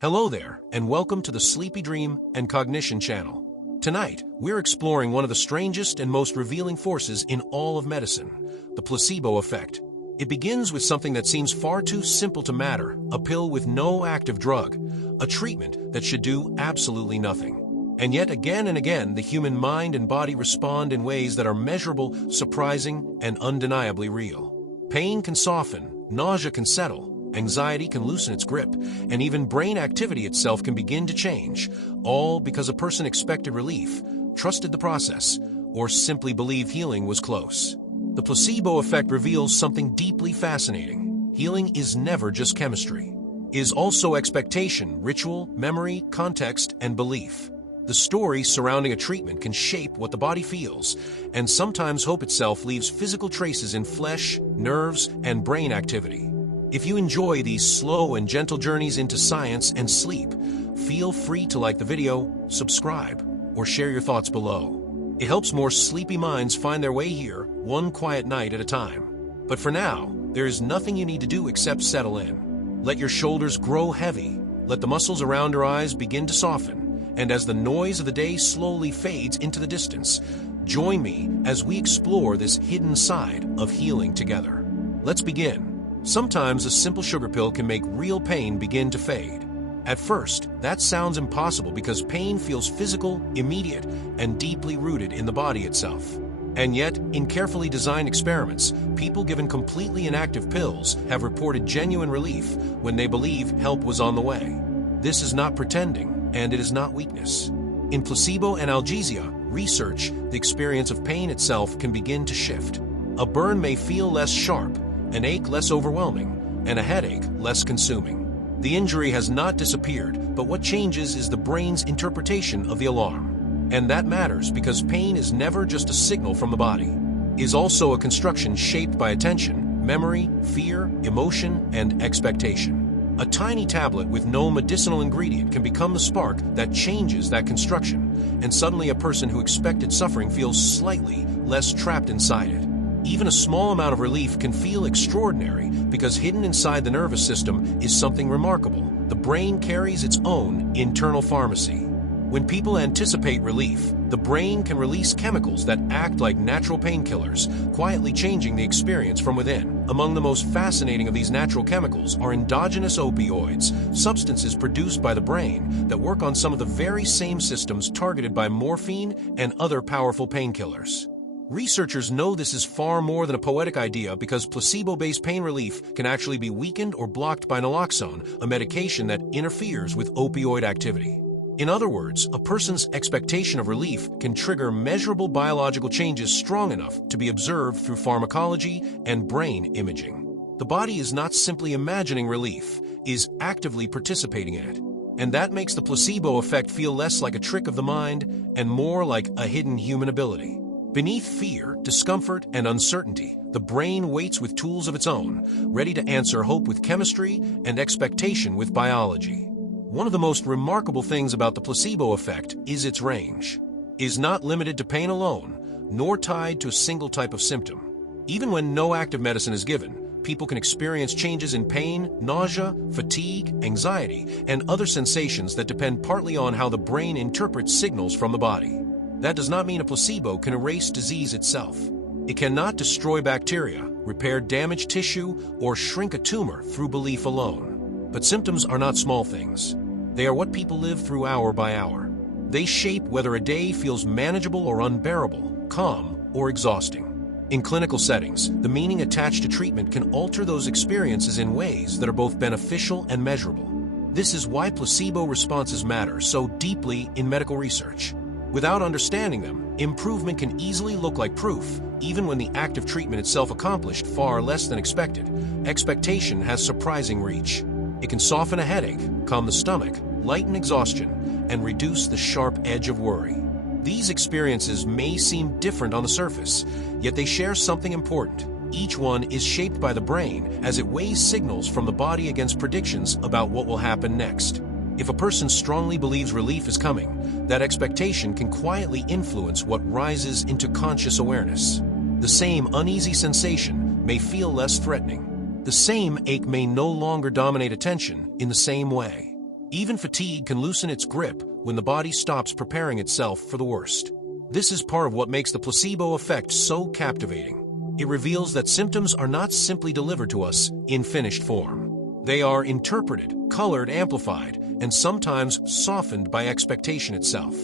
Hello there, and welcome to the Sleepy Dream and Cognition channel. Tonight, we're exploring one of the strangest and most revealing forces in all of medicine, the placebo effect. It begins with something that seems far too simple to matter, a pill with no active drug, a treatment that should do absolutely nothing. And yet again and again, the human mind and body respond in ways that are measurable, surprising, and undeniably real. Pain can soften, nausea can settle, anxiety can loosen its grip, and even brain activity itself can begin to change, all because a person expected relief, trusted the process, or simply believed healing was close. The placebo effect reveals something deeply fascinating. Healing is never just chemistry. It is also expectation, ritual, memory, context, and belief. The story surrounding a treatment can shape what the body feels, and sometimes hope itself leaves physical traces in flesh, nerves, and brain activity. If you enjoy these slow and gentle journeys into science and sleep, feel free to like the video, subscribe, or share your thoughts below. It helps more sleepy minds find their way here, one quiet night at a time. But for now, there is nothing you need to do except settle in. Let your shoulders grow heavy, let the muscles around your eyes begin to soften, and as the noise of the day slowly fades into the distance, join me as we explore this hidden side of healing together. Let's begin. Sometimes a simple sugar pill can make real pain begin to fade. At first, that sounds impossible because pain feels physical, immediate, and deeply rooted in the body itself. And yet, in carefully designed experiments, people given completely inactive pills have reported genuine relief when they believe help was on the way. This is not pretending, and it is not weakness. In placebo analgesia research, the experience of pain itself can begin to shift. A burn may feel less sharp, an ache less overwhelming, and a headache less consuming. The injury has not disappeared, but what changes is the brain's interpretation of the alarm. And that matters because pain is never just a signal from the body. It is also a construction shaped by attention, memory, fear, emotion, and expectation. A tiny tablet with no medicinal ingredient can become the spark that changes that construction, and suddenly a person who expected suffering feels slightly less trapped inside it. Even a small amount of relief can feel extraordinary because hidden inside the nervous system is something remarkable. The brain carries its own internal pharmacy. When people anticipate relief, the brain can release chemicals that act like natural painkillers, quietly changing the experience from within. Among the most fascinating of these natural chemicals are endogenous opioids, substances produced by the brain that work on some of the very same systems targeted by morphine and other powerful painkillers. Researchers know this is far more than a poetic idea because placebo-based pain relief can actually be weakened or blocked by naloxone, a medication that interferes with opioid activity. In other words, a person's expectation of relief can trigger measurable biological changes strong enough to be observed through pharmacology and brain imaging. The body is not simply imagining relief, it is actively participating in it. And that makes the placebo effect feel less like a trick of the mind and more like a hidden human ability. Beneath fear, discomfort, and uncertainty, the brain waits with tools of its own, ready to answer hope with chemistry and expectation with biology. One of the most remarkable things about the placebo effect is its range. It is not limited to pain alone, nor tied to a single type of symptom. Even when no active medicine is given, people can experience changes in pain, nausea, fatigue, anxiety, and other sensations that depend partly on how the brain interprets signals from the body. That does not mean a placebo can erase disease itself. It cannot destroy bacteria, repair damaged tissue, or shrink a tumor through belief alone. But symptoms are not small things. They are what people live through hour by hour. They shape whether a day feels manageable or unbearable, calm or exhausting. In clinical settings, the meaning attached to treatment can alter those experiences in ways that are both beneficial and measurable. This is why placebo responses matter so deeply in medical research. Without understanding them, improvement can easily look like proof, even when the active treatment itself accomplished far less than expected. Expectation has surprising reach. It can soften a headache, calm the stomach, lighten exhaustion, and reduce the sharp edge of worry. These experiences may seem different on the surface, yet they share something important. Each one is shaped by the brain as it weighs signals from the body against predictions about what will happen next. If a person strongly believes relief is coming, that expectation can quietly influence what rises into conscious awareness. The same uneasy sensation may feel less threatening. The same ache may no longer dominate attention in the same way. Even fatigue can loosen its grip when the body stops preparing itself for the worst. This is part of what makes the placebo effect so captivating. It reveals that symptoms are not simply delivered to us in finished form. They are interpreted, colored, amplified, and sometimes softened by expectation itself.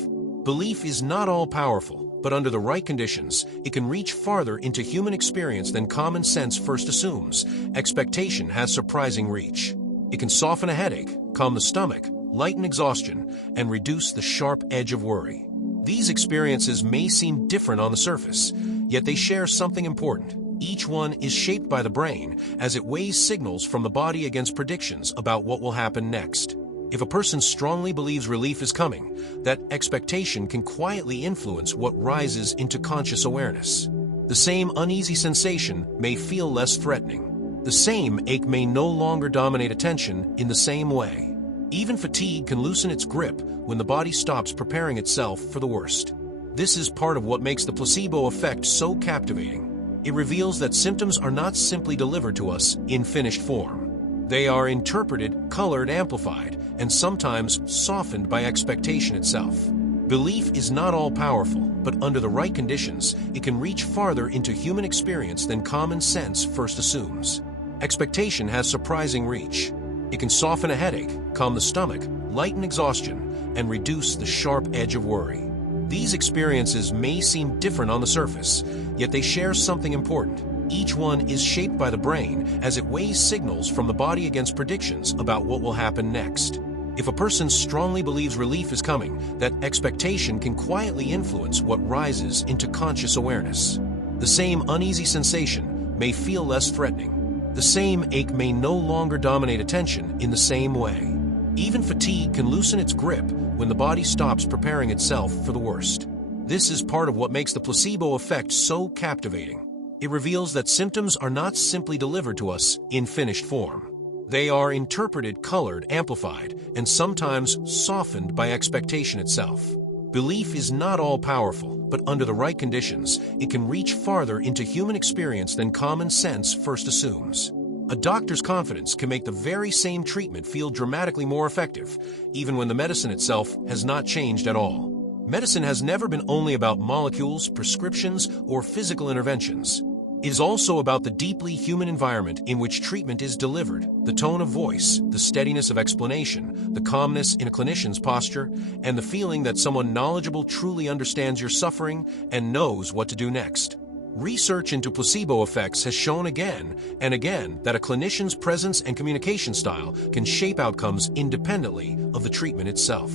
Belief is not all-powerful, but under the right conditions, it can reach farther into human experience than common sense first assumes. Expectation has surprising reach. It can soften a headache, calm the stomach, lighten exhaustion, and reduce the sharp edge of worry. These experiences may seem different on the surface, yet they share something important. Each one is shaped by the brain as it weighs signals from the body against predictions about what will happen next. If a person strongly believes relief is coming, that expectation can quietly influence what rises into conscious awareness. The same uneasy sensation may feel less threatening. The same ache may no longer dominate attention in the same way. Even fatigue can loosen its grip when the body stops preparing itself for the worst. This is part of what makes the placebo effect so captivating. It reveals that symptoms are not simply delivered to us in finished form. They are interpreted, colored, amplified, and sometimes softened by expectation itself. Belief is not all-powerful, but under the right conditions, it can reach farther into human experience than common sense first assumes. Expectation has surprising reach. It can soften a headache, calm the stomach, lighten exhaustion, and reduce the sharp edge of worry. These experiences may seem different on the surface, yet they share something important. Each one is shaped by the brain as it weighs signals from the body against predictions about what will happen next. If a person strongly believes relief is coming, that expectation can quietly influence what rises into conscious awareness. The same uneasy sensation may feel less threatening. The same ache may no longer dominate attention in the same way. Even fatigue can loosen its grip when the body stops preparing itself for the worst. This is part of what makes the placebo effect so captivating. It reveals that symptoms are not simply delivered to us in finished form. They are interpreted, colored, amplified, and sometimes softened by expectation itself. Belief is not all-powerful, but under the right conditions, it can reach farther into human experience than common sense first assumes. A doctor's confidence can make the very same treatment feel dramatically more effective, even when the medicine itself has not changed at all. Medicine has never been only about molecules, prescriptions, or physical interventions. It is also about the deeply human environment in which treatment is delivered, the tone of voice, the steadiness of explanation, the calmness in a clinician's posture, and the feeling that someone knowledgeable truly understands your suffering and knows what to do next. Research into placebo effects has shown again and again that a clinician's presence and communication style can shape outcomes independently of the treatment itself.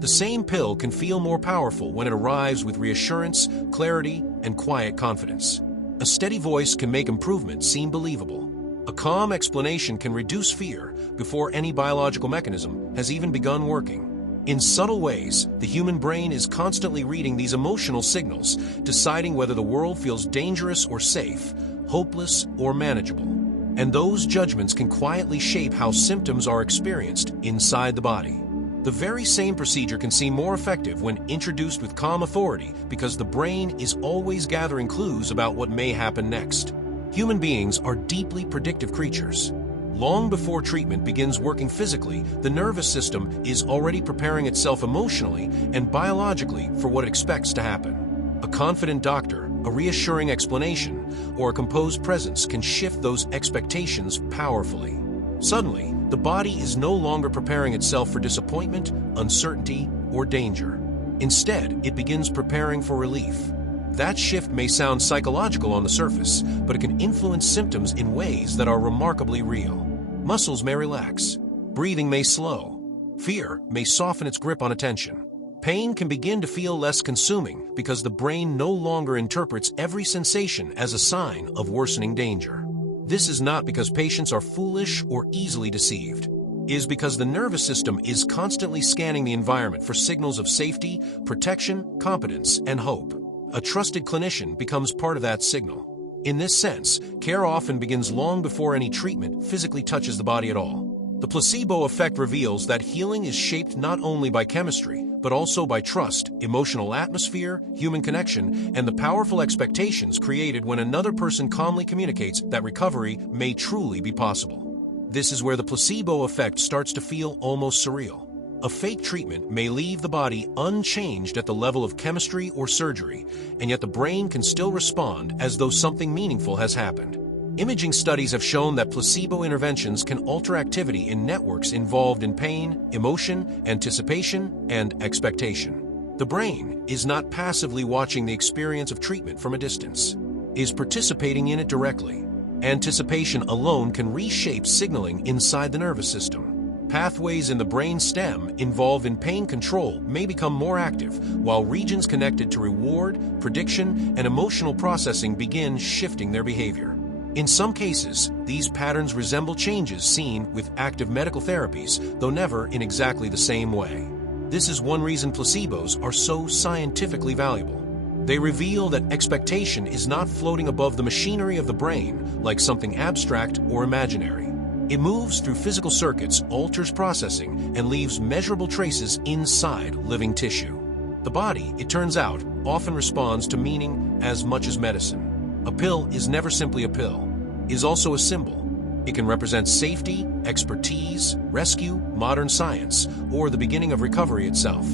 The same pill can feel more powerful when it arrives with reassurance, clarity, and quiet confidence. A steady voice can make improvement seem believable. A calm explanation can reduce fear before any biological mechanism has even begun working. In subtle ways, the human brain is constantly reading these emotional signals, deciding whether the world feels dangerous or safe, hopeless or manageable. And those judgments can quietly shape how symptoms are experienced inside the body. The very same procedure can seem more effective when introduced with calm authority because the brain is always gathering clues about what may happen next. Human beings are deeply predictive creatures. Long before treatment begins working physically, the nervous system is already preparing itself emotionally and biologically for what it expects to happen. A confident doctor, a reassuring explanation, or a composed presence can shift those expectations powerfully. Suddenly, the body is no longer preparing itself for disappointment, uncertainty, or danger. Instead, it begins preparing for relief. That shift may sound psychological on the surface, but it can influence symptoms in ways that are remarkably real. Muscles may relax. Breathing may slow. Fear may soften its grip on attention. Pain can begin to feel less consuming because the brain no longer interprets every sensation as a sign of worsening danger. This is not because patients are foolish or easily deceived. It is because the nervous system is constantly scanning the environment for signals of safety, protection, competence, and hope. A trusted clinician becomes part of that signal. In this sense, care often begins long before any treatment physically touches the body at all. The placebo effect reveals that healing is shaped not only by chemistry, but also by trust, emotional atmosphere, human connection, and the powerful expectations created when another person calmly communicates that recovery may truly be possible. This is where the placebo effect starts to feel almost surreal. A fake treatment may leave the body unchanged at the level of chemistry or surgery, and yet the brain can still respond as though something meaningful has happened. Imaging studies have shown that placebo interventions can alter activity in networks involved in pain, emotion, anticipation, and expectation. The brain is not passively watching the experience of treatment from a distance, it is participating in it directly. Anticipation alone can reshape signaling inside the nervous system. Pathways in the brain stem involved in pain control may become more active, while regions connected to reward, prediction, and emotional processing begin shifting their behavior. In some cases, these patterns resemble changes seen with active medical therapies, though never in exactly the same way. This is one reason placebos are so scientifically valuable. They reveal that expectation is not floating above the machinery of the brain like something abstract or imaginary. It moves through physical circuits, alters processing, and leaves measurable traces inside living tissue. The body, it turns out, often responds to meaning as much as medicine. A pill is never simply a pill. It is also a symbol. It can represent safety, expertise, rescue, modern science, or the beginning of recovery itself.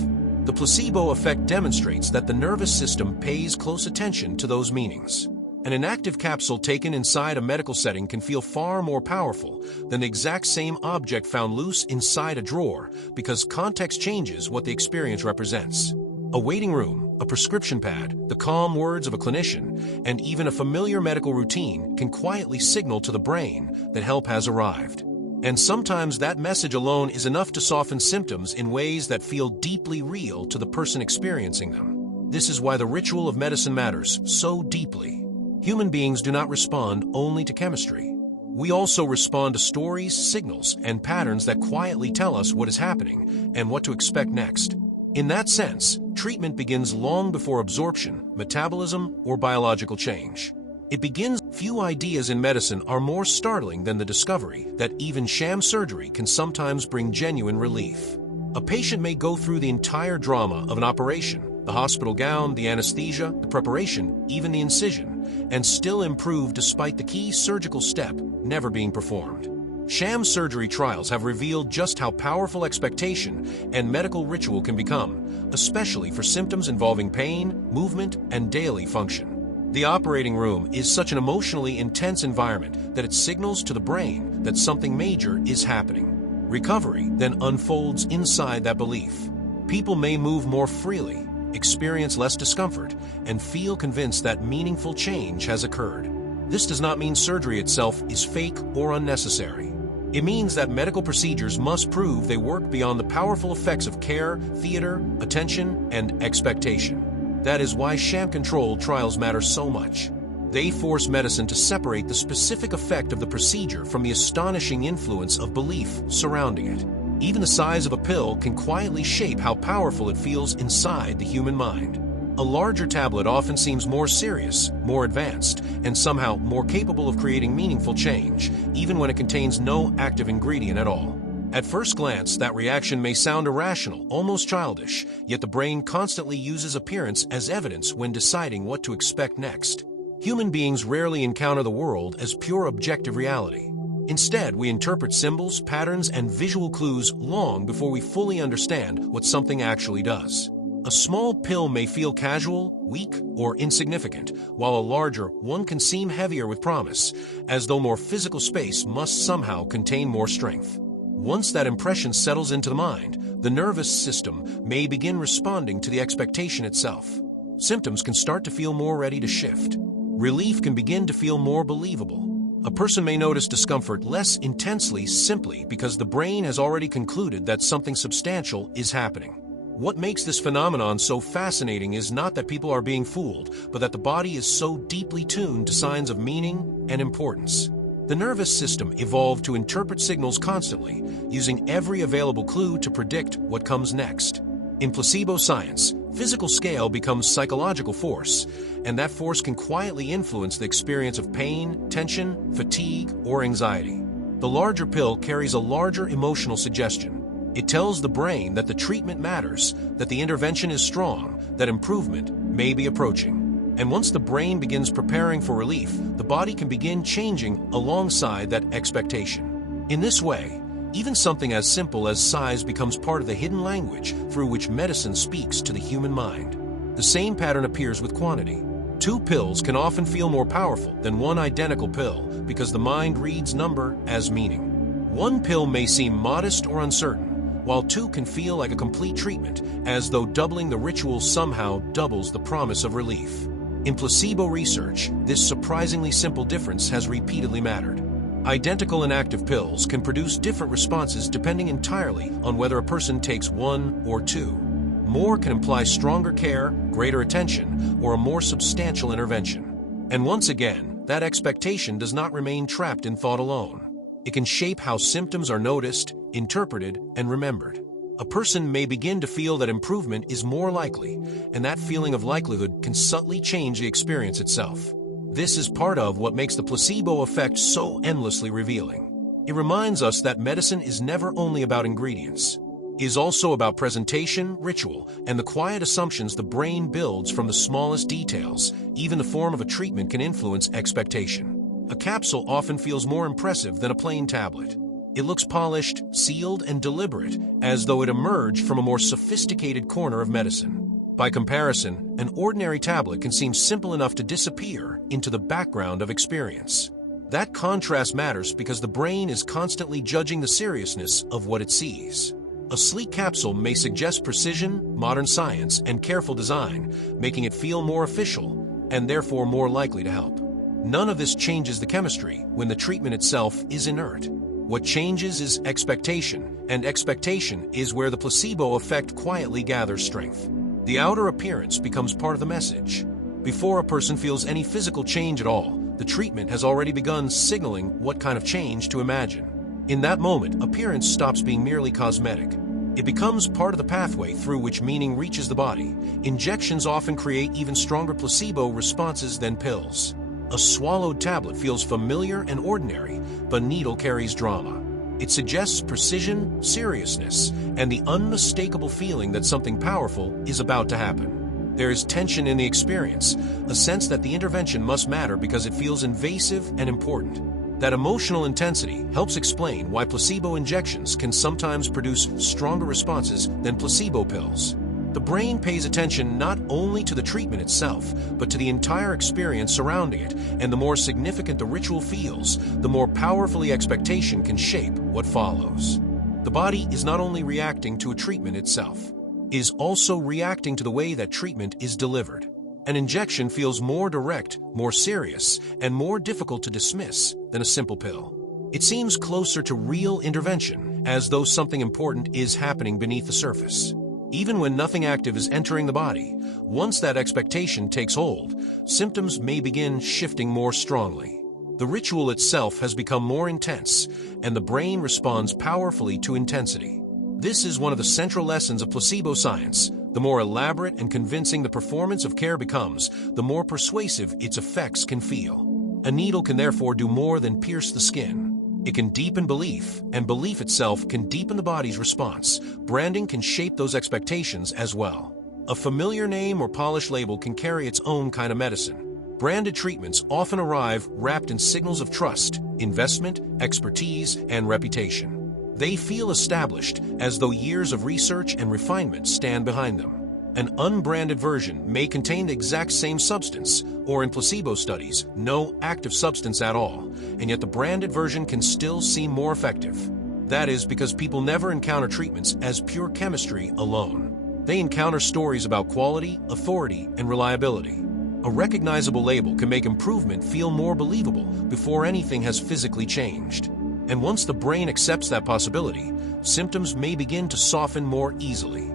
The placebo effect demonstrates that the nervous system pays close attention to those meanings. An inactive capsule taken inside a medical setting can feel far more powerful than the exact same object found loose inside a drawer because context changes what the experience represents. A waiting room, a prescription pad, the calm words of a clinician, and even a familiar medical routine can quietly signal to the brain that help has arrived. And sometimes that message alone is enough to soften symptoms in ways that feel deeply real to the person experiencing them. This is why the ritual of medicine matters so deeply. Human beings do not respond only to chemistry. We also respond to stories, signals, and patterns that quietly tell us what is happening and what to expect next. In that sense, treatment begins long before absorption, metabolism, or biological change. It begins. Few ideas in medicine are more startling than the discovery that even sham surgery can sometimes bring genuine relief. A patient may go through the entire drama of an operation, the hospital gown, the anesthesia, the preparation, even the incision, and still improve despite the key surgical step never being performed. Sham surgery trials have revealed just how powerful expectation and medical ritual can become, especially for symptoms involving pain, movement, and daily function. The operating room is such an emotionally intense environment that it signals to the brain that something major is happening. Recovery then unfolds inside that belief. People may move more freely, experience less discomfort, and feel convinced that meaningful change has occurred. This does not mean surgery itself is fake or unnecessary. It means that medical procedures must prove they work beyond the powerful effects of care, theater, attention, and expectation. That is why sham-controlled trials matter so much. They force medicine to separate the specific effect of the procedure from the astonishing influence of belief surrounding it. Even the size of a pill can quietly shape how powerful it feels inside the human mind. A larger tablet often seems more serious, more advanced, and somehow more capable of creating meaningful change, even when it contains no active ingredient at all. At first glance, that reaction may sound irrational, almost childish, yet the brain constantly uses appearance as evidence when deciding what to expect next. Human beings rarely encounter the world as pure objective reality. Instead, we interpret symbols, patterns, and visual clues long before we fully understand what something actually does. A small pill may feel casual, weak, or insignificant, while a larger one can seem heavier with promise, as though more physical space must somehow contain more strength. Once that impression settles into the mind, the nervous system may begin responding to the expectation itself. Symptoms can start to feel more ready to shift. Relief can begin to feel more believable. A person may notice discomfort less intensely simply because the brain has already concluded that something substantial is happening. What makes this phenomenon so fascinating is not that people are being fooled, but that the body is so deeply tuned to signs of meaning and importance. The nervous system evolved to interpret signals constantly, using every available clue to predict what comes next. In placebo science, physical scale becomes psychological force, and that force can quietly influence the experience of pain, tension, fatigue, or anxiety. The larger pill carries a larger emotional suggestion. It tells the brain that the treatment matters, that the intervention is strong, that improvement may be approaching. And once the brain begins preparing for relief, the body can begin changing alongside that expectation. In this way, Even something as simple as size becomes part of the hidden language through which medicine speaks to the human mind. The same pattern appears with quantity. 2 pills can often feel more powerful than 1 identical pill because the mind reads number as meaning. 1 pill may seem modest or uncertain, while 2 can feel like a complete treatment, as though doubling the ritual somehow doubles the promise of relief. In placebo research, this surprisingly simple difference has repeatedly mattered. Identical inactive pills can produce different responses depending entirely on whether a person takes 1 or 2. More can imply stronger care, greater attention, or a more substantial intervention. And once again, that expectation does not remain trapped in thought alone. It can shape how symptoms are noticed, interpreted, and remembered. A person may begin to feel that improvement is more likely, and that feeling of likelihood can subtly change the experience itself. This is part of what makes the placebo effect so endlessly revealing. It reminds us that medicine is never only about ingredients. It is also about presentation, ritual, and the quiet assumptions the brain builds from the smallest details. Even the form of a treatment can influence expectation. A capsule often feels more impressive than a plain tablet. It looks polished, sealed, and deliberate, as though it emerged from a more sophisticated corner of medicine. By comparison, an ordinary tablet can seem simple enough to disappear into the background of experience. That contrast matters because the brain is constantly judging the seriousness of what it sees. A sleek capsule may suggest precision, modern science, and careful design, making it feel more official and therefore more likely to help. None of this changes the chemistry when the treatment itself is inert. What changes is expectation, and expectation is where the placebo effect quietly gathers strength. The outer appearance becomes part of the message. Before a person feels any physical change at all, the treatment has already begun signaling what kind of change to imagine. In that moment, appearance stops being merely cosmetic. It becomes part of the pathway through which meaning reaches the body. Injections often create even stronger placebo responses than pills. A swallowed tablet feels familiar and ordinary, but a needle carries drama. It suggests precision, seriousness, and the unmistakable feeling that something powerful is about to happen. There is tension in the experience, a sense that the intervention must matter because it feels invasive and important. That emotional intensity helps explain why placebo injections can sometimes produce stronger responses than placebo pills. The brain pays attention not only to the treatment itself, but to the entire experience surrounding it, and the more significant the ritual feels, the more powerfully expectation can shape what follows. The body is not only reacting to a treatment itself, it is also reacting to the way that treatment is delivered. An injection feels more direct, more serious, and more difficult to dismiss than a simple pill. It seems closer to real intervention, as though something important is happening beneath the surface. Even when nothing active is entering the body, once that expectation takes hold, symptoms may begin shifting more strongly. The ritual itself has become more intense, and the brain responds powerfully to intensity. This is one of the central lessons of placebo science. The more elaborate and convincing the performance of care becomes, the more persuasive its effects can feel. A needle can therefore do more than pierce the skin. It can deepen belief, and belief itself can deepen the body's response. Branding can shape those expectations as well. A familiar name or polished label can carry its own kind of medicine. Branded treatments often arrive wrapped in signals of trust, investment, expertise, and reputation. They feel established, as though years of research and refinement stand behind them. An unbranded version may contain the exact same substance, or in placebo studies, no active substance at all, and yet the branded version can still seem more effective. That is because people never encounter treatments as pure chemistry alone. They encounter stories about quality, authority, and reliability. A recognizable label can make improvement feel more believable before anything has physically changed. And once the brain accepts that possibility, symptoms may begin to soften more easily.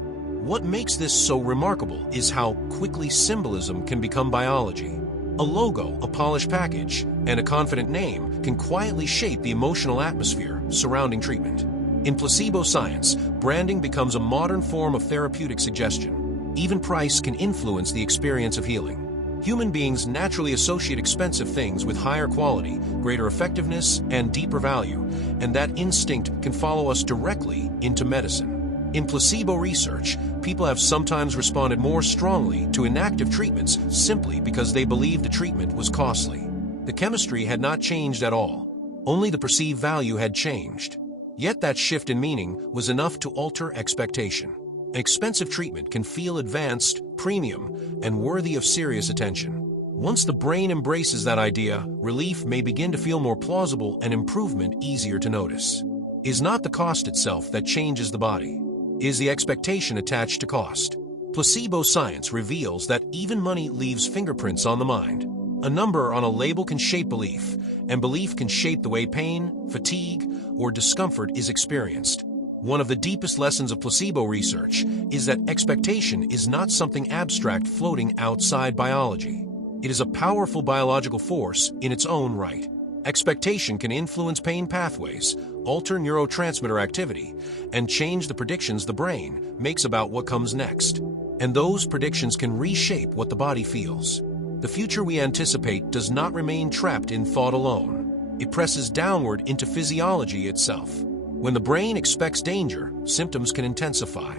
What makes this so remarkable is how quickly symbolism can become biology. A logo, a polished package, and a confident name can quietly shape the emotional atmosphere surrounding treatment. In placebo science, branding becomes a modern form of therapeutic suggestion. Even price can influence the experience of healing. Human beings naturally associate expensive things with higher quality, greater effectiveness, and deeper value, and that instinct can follow us directly into medicine. In placebo research, people have sometimes responded more strongly to inactive treatments simply because they believed the treatment was costly. The chemistry had not changed at all. Only the perceived value had changed. Yet that shift in meaning was enough to alter expectation. An expensive treatment can feel advanced, premium, and worthy of serious attention. Once the brain embraces that idea, relief may begin to feel more plausible and improvement easier to notice. It is not the cost itself that changes the body. It is the expectation attached to cost. Placebo science reveals that even money leaves fingerprints on the mind. A number on a label can shape belief, and belief can shape the way pain, fatigue, or discomfort is experienced. One of the deepest lessons of placebo research is that expectation is not something abstract floating outside biology. It is a powerful biological force in its own right. Expectation can influence pain pathways, alter neurotransmitter activity, and change the predictions the brain makes about what comes next. And those predictions can reshape what the body feels. The future we anticipate does not remain trapped in thought alone. It presses downward into physiology itself. When the brain expects danger, symptoms can intensify.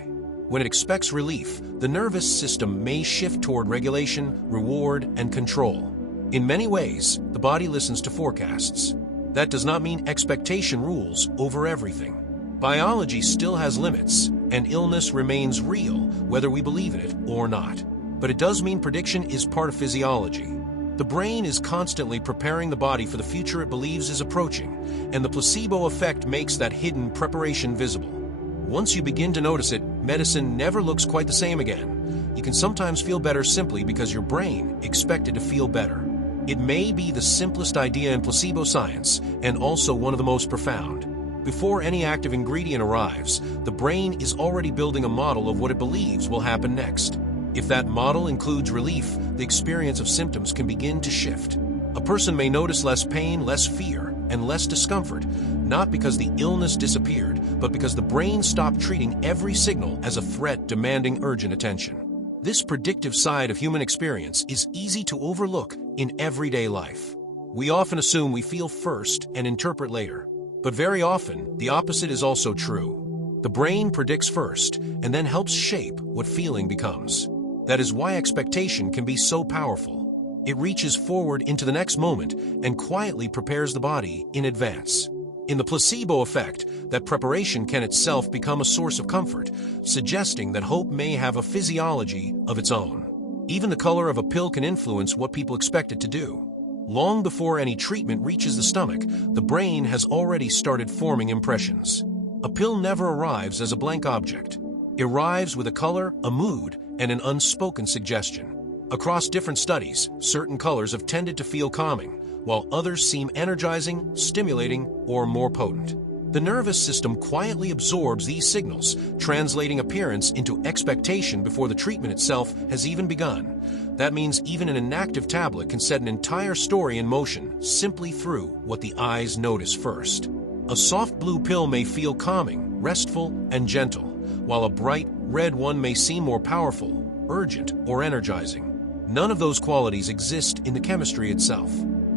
When it expects relief, the nervous system may shift toward regulation, reward, and control. In many ways, the body listens to forecasts. That does not mean expectation rules over everything. Biology still has limits, and illness remains real whether we believe in it or not. But it does mean prediction is part of physiology. The brain is constantly preparing the body for the future it believes is approaching, and the placebo effect makes that hidden preparation visible. Once you begin to notice it, medicine never looks quite the same again. You can sometimes feel better simply because your brain expected to feel better. It may be the simplest idea in placebo science, and also one of the most profound. Before any active ingredient arrives, the brain is already building a model of what it believes will happen next. If that model includes relief, the experience of symptoms can begin to shift. A person may notice less pain, less fear, and less discomfort, not because the illness disappeared, but because the brain stopped treating every signal as a threat demanding urgent attention. This predictive side of human experience is easy to overlook in everyday life. We often assume we feel first and interpret later, but very often the opposite is also true. The brain predicts first and then helps shape what feeling becomes. That is why expectation can be so powerful. It reaches forward into the next moment and quietly prepares the body in advance. In the placebo effect, that preparation can itself become a source of comfort, suggesting that hope may have a physiology of its own. Even the color of a pill can influence what people expect it to do. Long before any treatment reaches the stomach, the brain has already started forming impressions. A pill never arrives as a blank object. It arrives with a color, a mood, and an unspoken suggestion. Across different studies, certain colors have tended to feel calming, while others seem energizing, stimulating, or more potent. The nervous system quietly absorbs these signals, translating appearance into expectation before the treatment itself has even begun. That means even an inactive tablet can set an entire story in motion simply through what the eyes notice first. A soft blue pill may feel calming, restful, and gentle, while a bright red one may seem more powerful, urgent, or energizing. None of those qualities exist in the chemistry itself.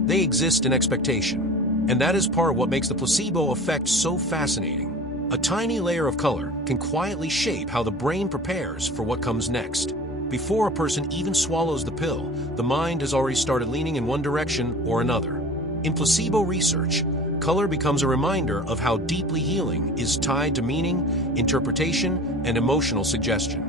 They exist in expectation. And that is part of what makes the placebo effect so fascinating. A tiny layer of color can quietly shape how the brain prepares for what comes next. Before a person even swallows the pill, the mind has already started leaning in one direction or another. In placebo research, color becomes a reminder of how deeply healing is tied to meaning, interpretation, and emotional suggestion.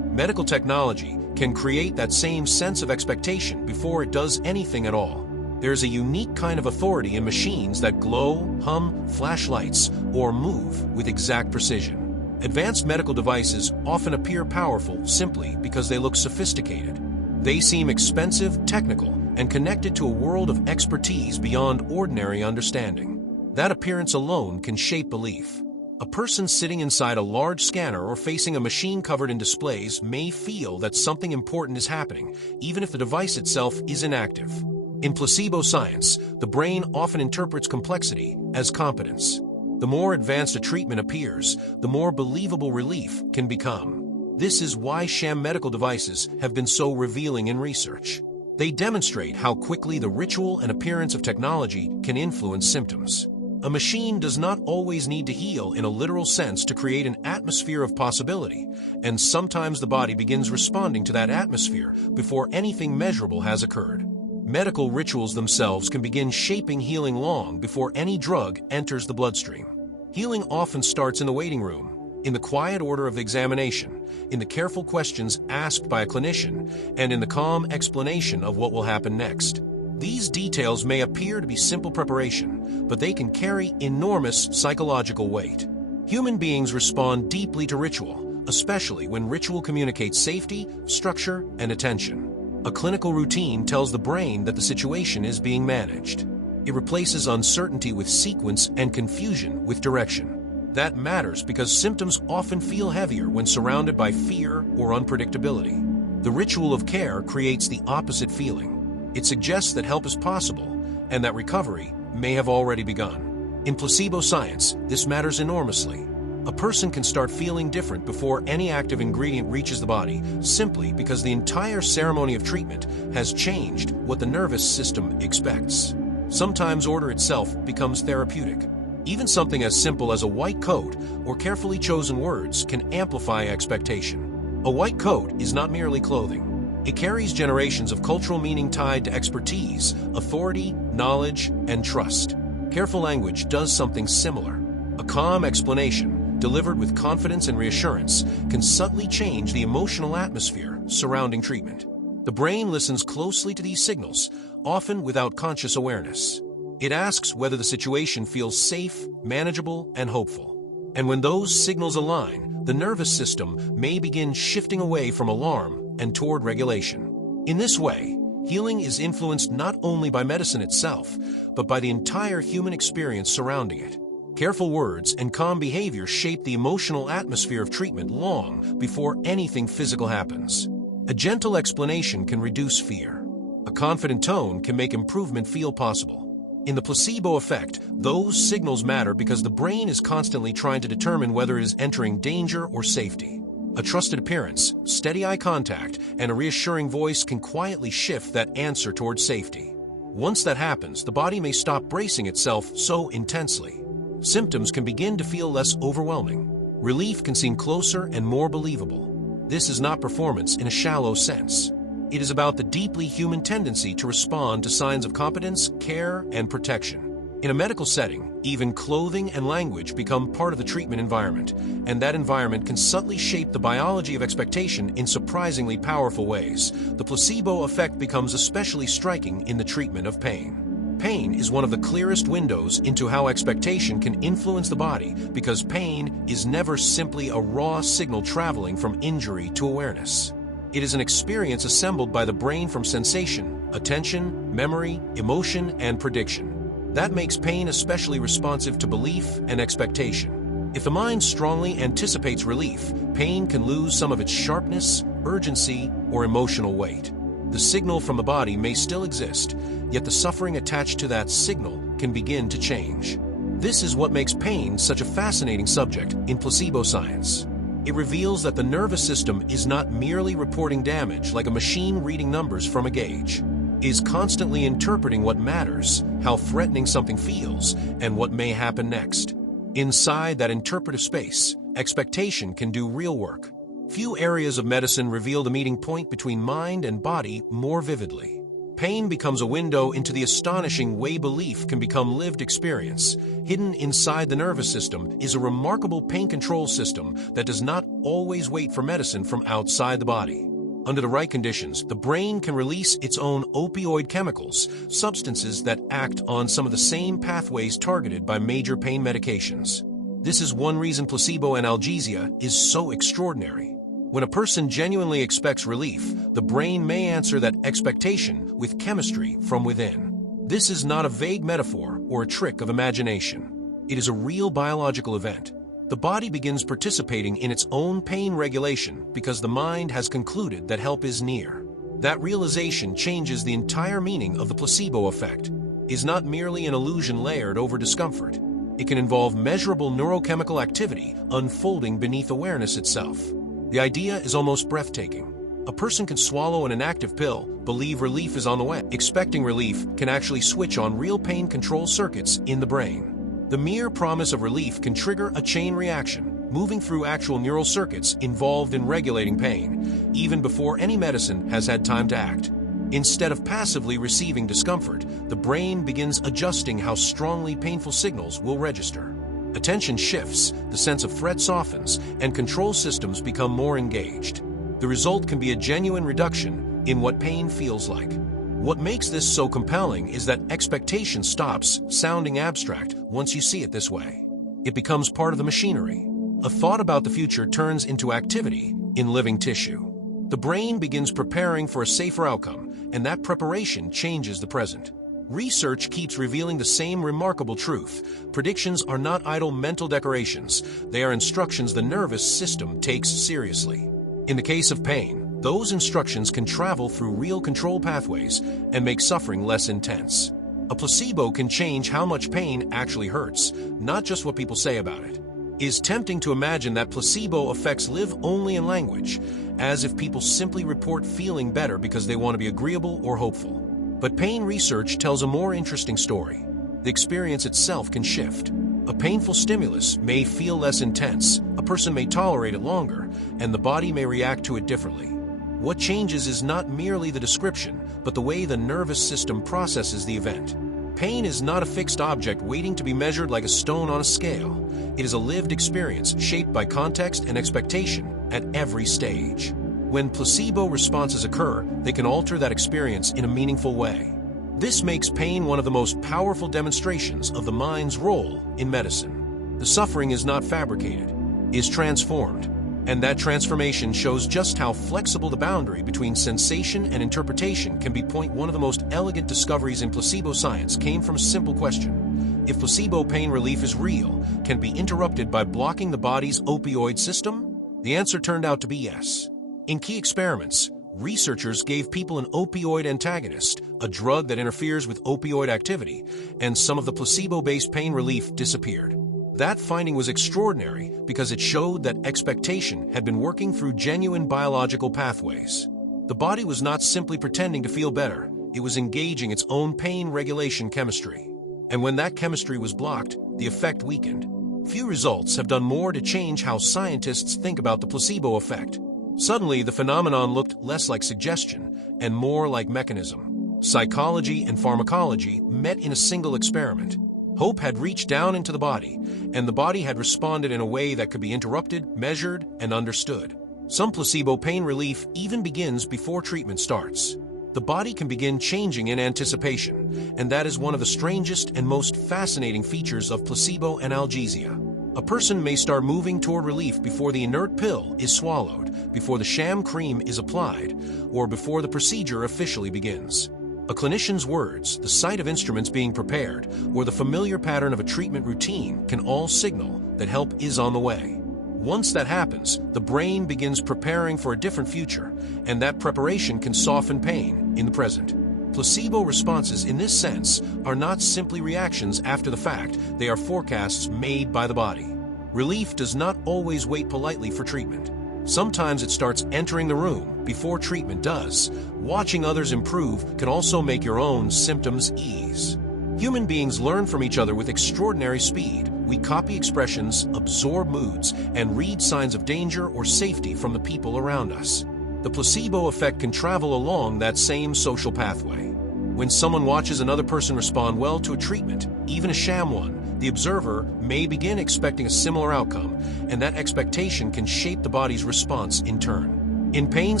Medical technology can create that same sense of expectation before it does anything at all. There's a unique kind of authority in machines that glow, hum, flash lights, or move with exact precision. Advanced medical devices often appear powerful simply because they look sophisticated. They seem expensive, technical, and connected to a world of expertise beyond ordinary understanding. That appearance alone can shape belief. A person sitting inside a large scanner or facing a machine covered in displays may feel that something important is happening, even if the device itself is inactive. In placebo science, the brain often interprets complexity as competence. The more advanced a treatment appears, the more believable relief can become. This is why sham medical devices have been so revealing in research. They demonstrate how quickly the ritual and appearance of technology can influence symptoms. A machine does not always need to heal in a literal sense to create an atmosphere of possibility, and sometimes the body begins responding to that atmosphere before anything measurable has occurred. Medical rituals themselves can begin shaping healing long before any drug enters the bloodstream. Healing often starts in the waiting room, in the quiet order of the examination, in the careful questions asked by a clinician, and in the calm explanation of what will happen next. These details may appear to be simple preparation, but they can carry enormous psychological weight. Human beings respond deeply to ritual, especially when ritual communicates safety, structure, and attention. A clinical routine tells the brain that the situation is being managed. It replaces uncertainty with sequence and confusion with direction. That matters because symptoms often feel heavier when surrounded by fear or unpredictability. The ritual of care creates the opposite feeling. It suggests that help is possible and that recovery may have already begun. In placebo science, this matters enormously. A person can start feeling different before any active ingredient reaches the body simply because the entire ceremony of treatment has changed what the nervous system expects. Sometimes order itself becomes therapeutic. Even something as simple as a white coat or carefully chosen words can amplify expectation. A white coat is not merely clothing. It carries generations of cultural meaning tied to expertise, authority, knowledge, and trust. Careful language does something similar. A calm explanation, delivered with confidence and reassurance, can subtly change the emotional atmosphere surrounding treatment. The brain listens closely to these signals, often without conscious awareness. It asks whether the situation feels safe, manageable, and hopeful. And when those signals align, the nervous system may begin shifting away from alarm and toward regulation. In this way, healing is influenced not only by medicine itself, but by the entire human experience surrounding it. Careful words and calm behavior shape the emotional atmosphere of treatment long before anything physical happens. A gentle explanation can reduce fear. A confident tone can make improvement feel possible. In the placebo effect, those signals matter because the brain is constantly trying to determine whether it is entering danger or safety. A trusted appearance, steady eye contact, and a reassuring voice can quietly shift that answer towards safety. Once that happens, the body may stop bracing itself so intensely. Symptoms can begin to feel less overwhelming. Relief can seem closer and more believable. This is not performance in a shallow sense. It is about the deeply human tendency to respond to signs of competence, care, and protection. In a medical setting, even clothing and language become part of the treatment environment, and that environment can subtly shape the biology of expectation in surprisingly powerful ways. The placebo effect becomes especially striking in the treatment of pain. Pain is one of the clearest windows into how expectation can influence the body because pain is never simply a raw signal traveling from injury to awareness. It is an experience assembled by the brain from sensation, attention, memory, emotion, and prediction. That makes pain especially responsive to belief and expectation. If the mind strongly anticipates relief, pain can lose some of its sharpness, urgency, or emotional weight. The signal from the body may still exist, yet the suffering attached to that signal can begin to change. This is what makes pain such a fascinating subject in placebo science. It reveals that the nervous system is not merely reporting damage like a machine reading numbers from a gauge. It is constantly interpreting what matters, how threatening something feels, and what may happen next. Inside that interpretive space, expectation can do real work. Few areas of medicine reveal the meeting point between mind and body more vividly. Pain becomes a window into the astonishing way belief can become lived experience. Hidden inside the nervous system is a remarkable pain control system that does not always wait for medicine from outside the body. Under the right conditions, the brain can release its own opioid chemicals, substances that act on some of the same pathways targeted by major pain medications. This is one reason placebo analgesia is so extraordinary. When a person genuinely expects relief, the brain may answer that expectation with chemistry from within. This is not a vague metaphor or a trick of imagination. It is a real biological event. The body begins participating in its own pain regulation because the mind has concluded that help is near. That realization changes the entire meaning of the placebo effect. It is not merely an illusion layered over discomfort. It can involve measurable neurochemical activity unfolding beneath awareness itself. The idea is almost breathtaking. A person can swallow an inactive pill, believe relief is on the way. Expecting relief can actually switch on real pain control circuits in the brain. The mere promise of relief can trigger a chain reaction, moving through actual neural circuits involved in regulating pain, even before any medicine has had time to act. Instead of passively receiving discomfort, the brain begins adjusting how strongly painful signals will register. Attention shifts, the sense of threat softens, and control systems become more engaged. The result can be a genuine reduction in what pain feels like. What makes this so compelling is that expectation stops sounding abstract once you see it this way. It becomes part of the machinery. A thought about the future turns into activity in living tissue. The brain begins preparing for a safer outcome, and that preparation changes the present. Research keeps revealing the same remarkable truth. Predictions are not idle mental decorations. They are instructions the nervous system takes seriously. In the case of pain, those instructions can travel through real control pathways and make suffering less intense. A placebo can change how much pain actually hurts, not just what people say about it. It is tempting to imagine that placebo effects live only in language, as if people simply report feeling better because they want to be agreeable or hopeful. But pain research tells a more interesting story. The experience itself can shift. A painful stimulus may feel less intense, a person may tolerate it longer, and the body may react to it differently. What changes is not merely the description, but the way the nervous system processes the event. Pain is not a fixed object waiting to be measured like a stone on a scale. It is a lived experience shaped by context and expectation at every stage. When placebo responses occur, they can alter that experience in a meaningful way. This makes pain one of the most powerful demonstrations of the mind's role in medicine. The suffering is not fabricated, it is transformed. And that transformation shows just how flexible the boundary between sensation and interpretation can be. One of the most elegant discoveries in placebo science came from a simple question. If placebo pain relief is real, can it be interrupted by blocking the body's opioid system? The answer turned out to be yes. In key experiments, researchers gave people an opioid antagonist, a drug that interferes with opioid activity, and some of the placebo-based pain relief disappeared. That finding was extraordinary because it showed that expectation had been working through genuine biological pathways. The body was not simply pretending to feel better, it was engaging its own pain regulation chemistry. And when that chemistry was blocked, the effect weakened. Few results have done more to change how scientists think about the placebo effect. Suddenly, the phenomenon looked less like suggestion and more like mechanism. Psychology and pharmacology met in a single experiment. Hope had reached down into the body, and the body had responded in a way that could be interrupted, measured, and understood. Some placebo pain relief even begins before treatment starts. The body can begin changing in anticipation, and that is one of the strangest and most fascinating features of placebo analgesia. A person may start moving toward relief before the inert pill is swallowed, before the sham cream is applied, or before the procedure officially begins. A clinician's words, the sight of instruments being prepared, or the familiar pattern of a treatment routine can all signal that help is on the way. Once that happens, the brain begins preparing for a different future, and that preparation can soften pain in the present. Placebo responses in this sense are not simply reactions after the fact, they are forecasts made by the body. Relief does not always wait politely for treatment. Sometimes it starts entering the room before treatment does. Watching others improve can also make your own symptoms ease. Human beings learn from each other with extraordinary speed. We copy expressions, absorb moods, and read signs of danger or safety from the people around us. The placebo effect can travel along that same social pathway. When someone watches another person respond well to a treatment, even a sham one, the observer may begin expecting a similar outcome, and that expectation can shape the body's response in turn. In pain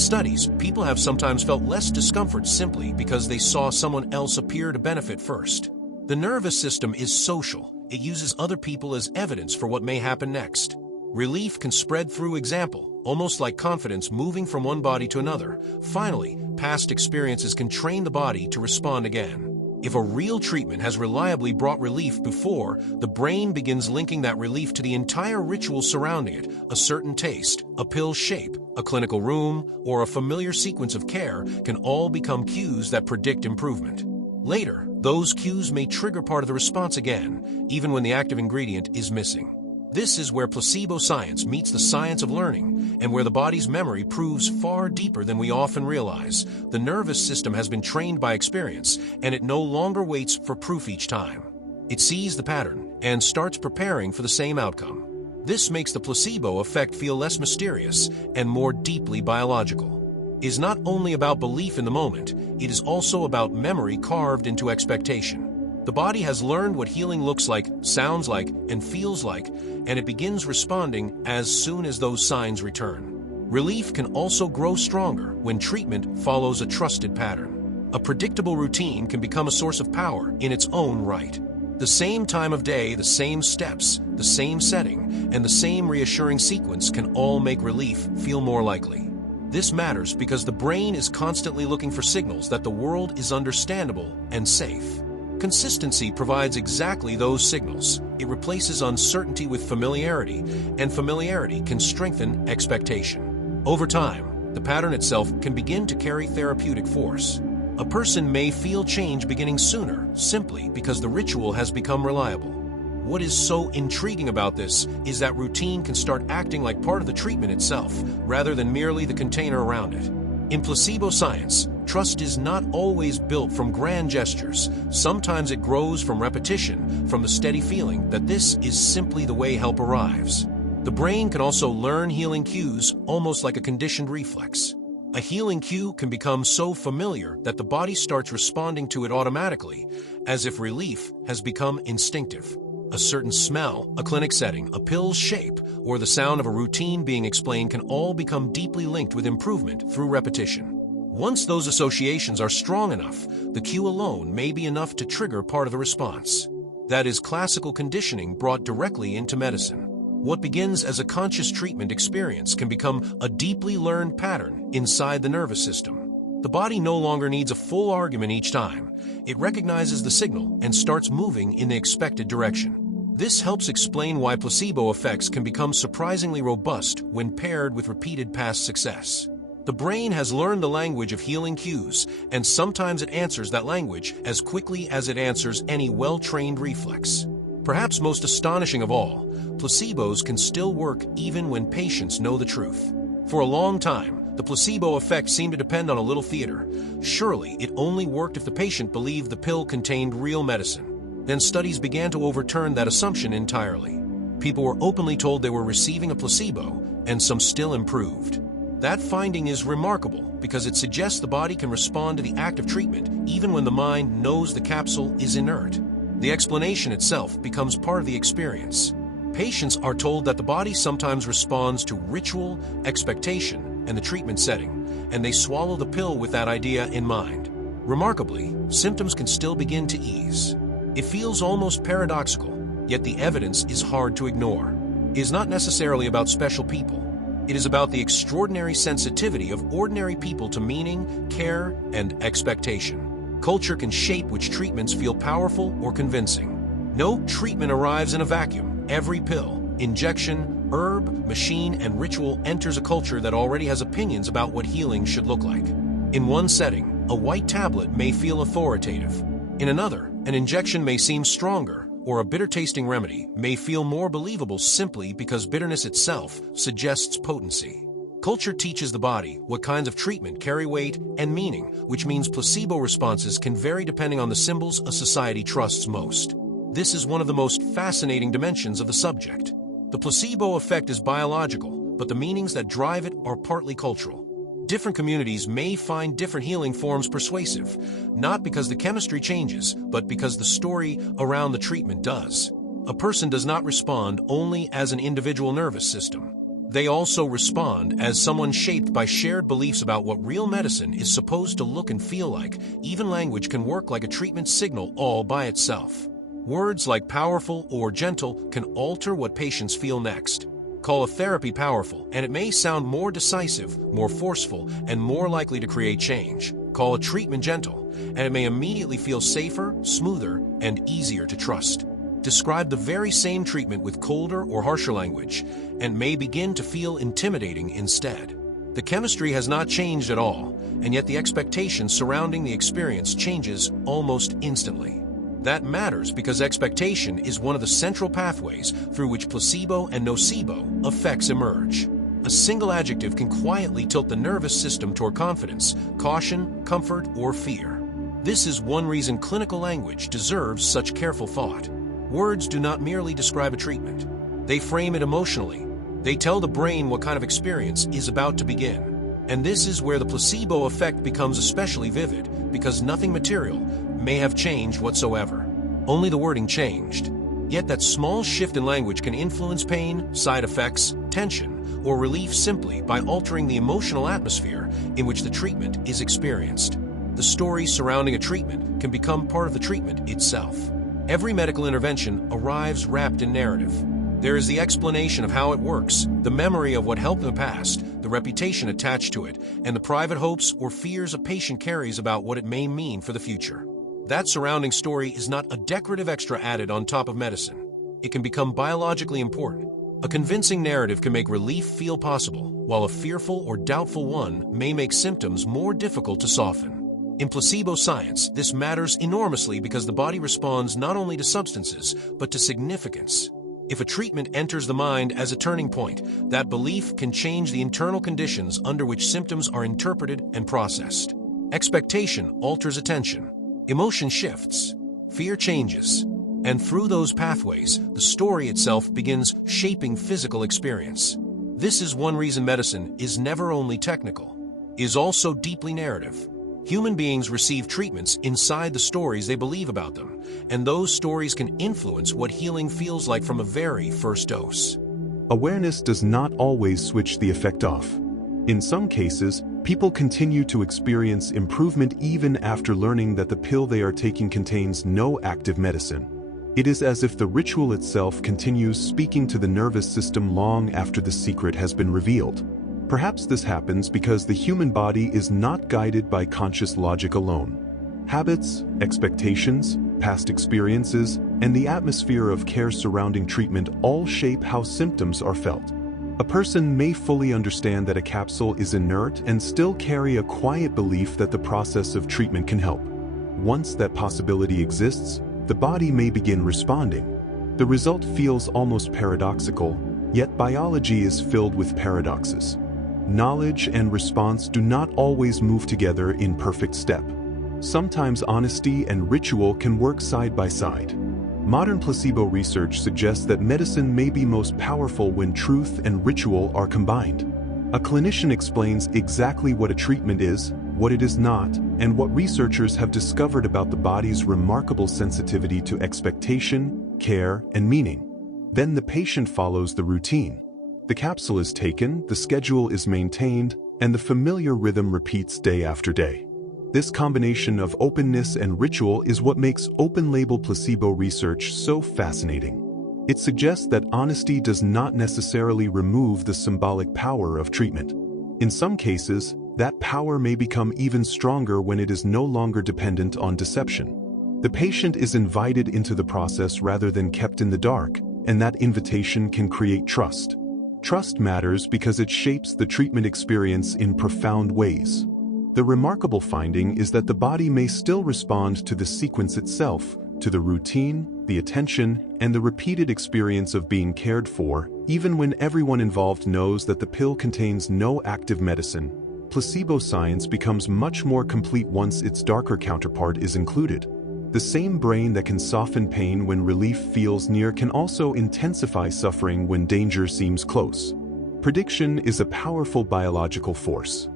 studies, people have sometimes felt less discomfort simply because they saw someone else appear to benefit first. The nervous system is social. It uses other people as evidence for what may happen next. Relief can spread through example, almost like confidence moving from one body to another. Finally, past experiences can train the body to respond again. If a real treatment has reliably brought relief before, the brain begins linking that relief to the entire ritual surrounding it. A certain taste, a pill's shape, a clinical room, or a familiar sequence of care can all become cues that predict improvement. Later, those cues may trigger part of the response again, even when the active ingredient is missing. This is where placebo science meets the science of learning, and where the body's memory proves far deeper than we often realize. The nervous system has been trained by experience, and it no longer waits for proof each time. It sees the pattern and starts preparing for the same outcome. This makes the placebo effect feel less mysterious and more deeply biological. It is not only about belief in the moment, it is also about memory carved into expectation. The body has learned what healing looks like, sounds like, and feels like, and it begins responding as soon as those signs return. Relief can also grow stronger when treatment follows a trusted pattern. A predictable routine can become a source of power in its own right. The same time of day, the same steps, the same setting, and the same reassuring sequence can all make relief feel more likely. This matters because the brain is constantly looking for signals that the world is understandable and safe. Consistency provides exactly those signals. It replaces uncertainty with familiarity, and familiarity can strengthen expectation. Over time, the pattern itself can begin to carry therapeutic force. A person may feel change beginning sooner, simply because the ritual has become reliable. What is so intriguing about this is that routine can start acting like part of the treatment itself, rather than merely the container around it. In placebo science, trust is not always built from grand gestures. Sometimes it grows from repetition, from the steady feeling that this is simply the way help arrives. The brain can also learn healing cues almost like a conditioned reflex. A healing cue can become so familiar that the body starts responding to it automatically, as if relief has become instinctive. A certain smell, a clinic setting, a pill's shape, or the sound of a routine being explained can all become deeply linked with improvement through repetition. Once those associations are strong enough, the cue alone may be enough to trigger part of the response. That is classical conditioning brought directly into medicine. What begins as a conscious treatment experience can become a deeply learned pattern inside the nervous system. The body no longer needs a full argument each time. It recognizes the signal and starts moving in the expected direction. This helps explain why placebo effects can become surprisingly robust when paired with repeated past success. The brain has learned the language of healing cues, and sometimes it answers that language as quickly as it answers any well-trained reflex. Perhaps most astonishing of all, placebos can still work even when patients know the truth. For a long time, the placebo effect seemed to depend on a little theater. Surely it only worked if the patient believed the pill contained real medicine. Then studies began to overturn that assumption entirely. People were openly told they were receiving a placebo, and some still improved. That finding is remarkable because it suggests the body can respond to the act of treatment even when the mind knows the capsule is inert. The explanation itself becomes part of the experience. Patients are told that the body sometimes responds to ritual, expectation, and the treatment setting, and they swallow the pill with that idea in mind. Remarkably, symptoms can still begin to ease. It feels almost paradoxical, yet the evidence is hard to ignore. It is not necessarily about special people. It is about the extraordinary sensitivity of ordinary people to meaning, care, and expectation. Culture can shape which treatments feel powerful or convincing. No treatment arrives in a vacuum. Every pill, injection, herb, machine, and ritual enters a culture that already has opinions about what healing should look like. In one setting, a white tablet may feel authoritative. In another, an injection may seem stronger, or a bitter-tasting remedy may feel more believable simply because bitterness itself suggests potency. Culture teaches the body what kinds of treatment carry weight and meaning, which means placebo responses can vary depending on the symbols a society trusts most. This is one of the most fascinating dimensions of the subject. The placebo effect is biological, but the meanings that drive it are partly cultural. Different communities may find different healing forms persuasive, not because the chemistry changes, but because the story around the treatment does. A person does not respond only as an individual nervous system. They also respond as someone shaped by shared beliefs about what real medicine is supposed to look and feel like. Even language can work like a treatment signal all by itself. Words like powerful or gentle can alter what patients feel next. Call a therapy powerful, and it may sound more decisive, more forceful, and more likely to create change. Call a treatment gentle, and it may immediately feel safer, smoother, and easier to trust. Describe the very same treatment with colder or harsher language, and may begin to feel intimidating instead. The chemistry has not changed at all, and yet the expectation surrounding the experience changes almost instantly. That matters because expectation is one of the central pathways through which placebo and nocebo effects emerge. A single adjective can quietly tilt the nervous system toward confidence, caution, comfort, or fear. This is one reason clinical language deserves such careful thought. Words do not merely describe a treatment. They frame it emotionally. They tell the brain what kind of experience is about to begin. And this is where the placebo effect becomes especially vivid, because nothing material may have changed whatsoever. only the wording changed. Yet that small shift in language can influence pain, side effects, tension, or relief simply by altering the emotional atmosphere in which the treatment is experienced. The story surrounding a treatment can become part of the treatment itself. Every medical intervention arrives wrapped in narrative. There is the explanation of how it works, the memory of what helped in the past, the reputation attached to it, and the private hopes or fears a patient carries about what it may mean for the future. That surrounding story is not a decorative extra added on top of medicine. It can become biologically important. A convincing narrative can make relief feel possible, while a fearful or doubtful one may make symptoms more difficult to soften. In placebo science, this matters enormously because the body responds not only to substances, but to significance. If a treatment enters the mind as a turning point, that belief can change the internal conditions under which symptoms are interpreted and processed. Expectation alters attention. Emotion shifts, fear changes, and through those pathways, the story itself begins shaping physical experience. This is one reason medicine is never only technical, is also deeply narrative. Human beings receive treatments inside the stories they believe about them, and those stories can influence what healing feels like from a very first dose. Awareness does not always switch the effect off. In some cases, people continue to experience improvement even after learning that the pill they are taking contains no active medicine. It is as if the ritual itself continues speaking to the nervous system long after the secret has been revealed. Perhaps this happens because the human body is not guided by conscious logic alone. Habits, expectations, past experiences, and the atmosphere of care surrounding treatment all shape how symptoms are felt. A person may fully understand that a capsule is inert and still carry a quiet belief that the process of treatment can help. Once that possibility exists, the body may begin responding. The result feels almost paradoxical, yet biology is filled with paradoxes. Knowledge and response do not always move together in perfect step. Sometimes honesty and ritual can work side by side. Modern placebo research suggests that medicine may be most powerful when truth and ritual are combined. A clinician explains exactly what a treatment is, what it is not, and what researchers have discovered about the body's remarkable sensitivity to expectation, care, and meaning. Then the patient follows the routine. The capsule is taken, the schedule is maintained, and the familiar rhythm repeats day after day. This combination of openness and ritual is what makes open-label placebo research so fascinating. It suggests that honesty does not necessarily remove the symbolic power of treatment. In some cases, that power may become even stronger when it is no longer dependent on deception. The patient is invited into the process rather than kept in the dark, and that invitation can create trust. Trust matters because it shapes the treatment experience in profound ways. The remarkable finding is that the body may still respond to the sequence itself, to the routine, the attention, and the repeated experience of being cared for, even when everyone involved knows that the pill contains no active medicine. Placebo science becomes much more complete once its darker counterpart is included. The same brain that can soften pain when relief feels near can also intensify suffering when danger seems close. Prediction is a powerful biological force.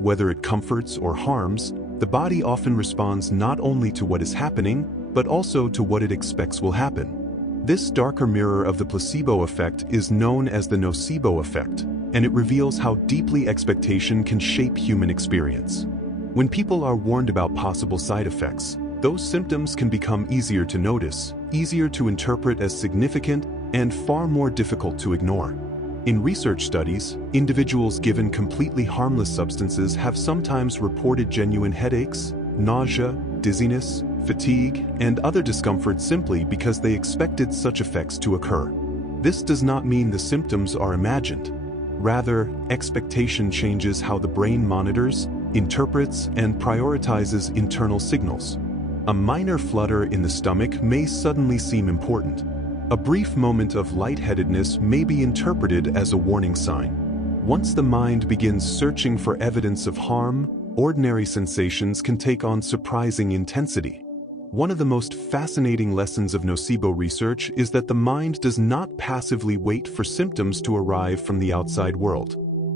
Whether it comforts or harms, the body often responds not only to what is happening, but also to what it expects will happen. This darker mirror of the placebo effect is known as the nocebo effect, and it reveals how deeply expectation can shape human experience. When people are warned about possible side effects, those symptoms can become easier to notice, easier to interpret as significant, and far more difficult to ignore. In research studies, individuals given completely harmless substances have sometimes reported genuine headaches, nausea, dizziness, fatigue, and other discomfort simply because they expected such effects to occur. This does not mean the symptoms are imagined. Rather, expectation changes how the brain monitors, interprets, and prioritizes internal signals. A minor flutter in the stomach may suddenly seem important. A brief moment of lightheadedness may be interpreted as a warning sign. Once the mind begins searching for evidence of harm, ordinary sensations can take on surprising intensity. One of the most fascinating lessons of nocebo research is that the mind does not passively wait for symptoms to arrive from the outside world.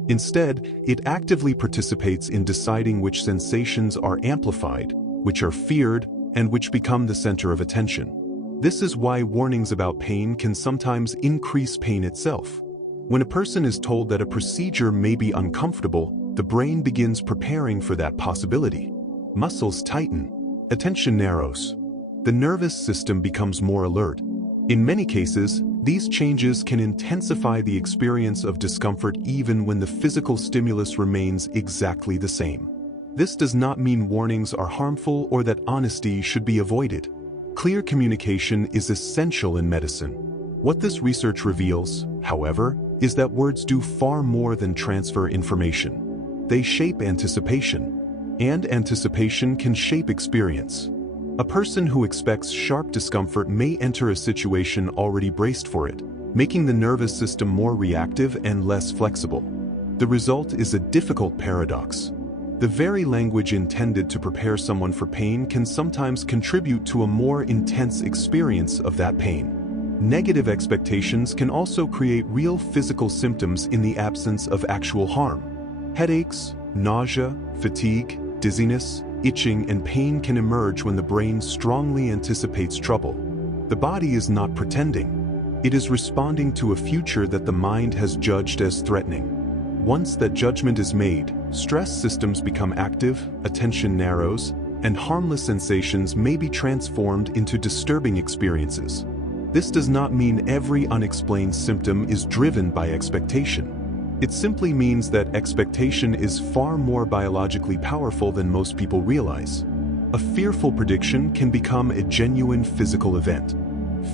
Instead, it actively participates in deciding which sensations are amplified, which are feared, and which become the center of attention. This is why warnings about pain can sometimes increase pain itself. When a person is told that a procedure may be uncomfortable, the brain begins preparing for that possibility. Muscles tighten, attention narrows. The nervous system becomes more alert. In many cases, these changes can intensify the experience of discomfort even when the physical stimulus remains exactly the same. This does not mean warnings are harmful or that honesty should be avoided. Clear communication is essential in medicine. What this research reveals, however, is that words do far more than transfer information. They shape anticipation, and anticipation can shape experience. A person who expects sharp discomfort may enter a situation already braced for it, making the nervous system more reactive and less flexible. The result is a difficult paradox. The very language intended to prepare someone for pain can sometimes contribute to a more intense experience of that pain. Negative expectations can also create real physical symptoms in the absence of actual harm. Headaches, nausea, fatigue, dizziness, itching, and pain can emerge when the brain strongly anticipates trouble. The body is not pretending. It is responding to a future that the mind has judged as threatening. Once that judgment is made, stress systems become active, attention narrows, and harmless sensations may be transformed into disturbing experiences. This does not mean every unexplained symptom is driven by expectation. It simply means that expectation is far more biologically powerful than most people realize. A fearful prediction can become a genuine physical event.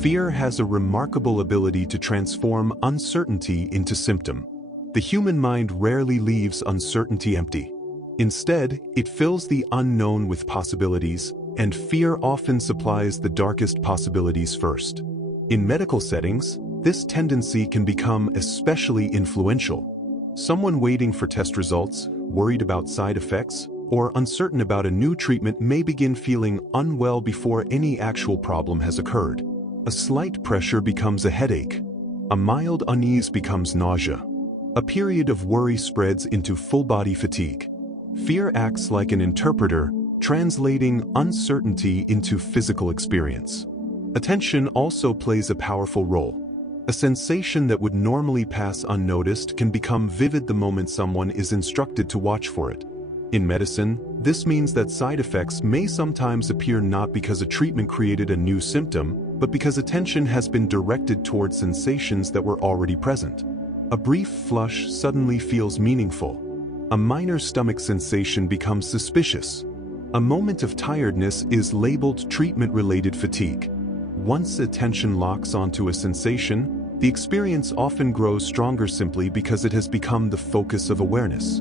Fear has a remarkable ability to transform uncertainty into symptom. The human mind rarely leaves uncertainty empty. Instead, it fills the unknown with possibilities, and fear often supplies the darkest possibilities first. In medical settings, this tendency can become especially influential. Someone waiting for test results, worried about side effects, or uncertain about a new treatment may begin feeling unwell before any actual problem has occurred. A slight pressure becomes a headache. A mild unease becomes nausea. A period of worry spreads into full-body fatigue. Fear acts like an interpreter, translating uncertainty into physical experience. Attention also plays a powerful role. A sensation that would normally pass unnoticed can become vivid the moment someone is instructed to watch for it. In medicine, this means that side effects may sometimes appear not because a treatment created a new symptom, but because attention has been directed toward sensations that were already present. A brief flush suddenly feels meaningful. A minor stomach sensation becomes suspicious. A moment of tiredness is labeled treatment-related fatigue. Once attention locks onto a sensation, the experience often grows stronger simply because it has become the focus of awareness.